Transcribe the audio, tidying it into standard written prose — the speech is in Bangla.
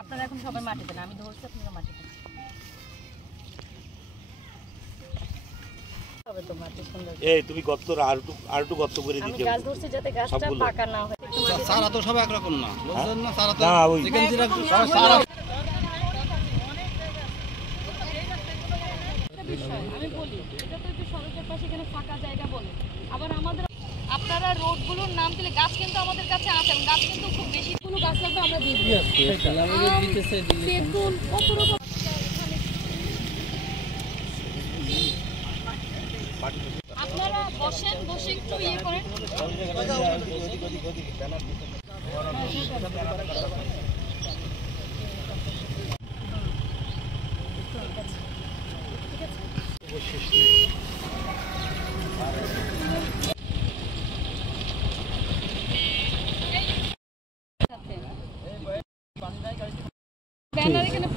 আপনারা এখন সবাই মাটিতে না, আমি ধরছি আপনারা মাটিতে। এই তুমি গর্ত আর একটু গর্ত করে দিতে। আমি গাছ ধরছি যাতে গাছটা পাকা না হয়। সারা তো সব এক রকম না, বুঝছেন না? সারা তো না ওই চিকেন জিরা সারা বিষয় আমি বলি, এটা তো একটু সড়কের পাশে এখানে ফাঁকা জায়গা বলে। আবার আমাদের আপনারা রোডগুলোর নাম দিলে গাছ কিন্তু আমাদের কাছে আছে, গাছ কিন্তু খুব বেশি কোনো গাছ লাগবে আমরা দিয়ে দিই। দেখুন কত রকম আপনারা বসেন, বসে একটু ইয়ে করেন। ব্যানার এখানে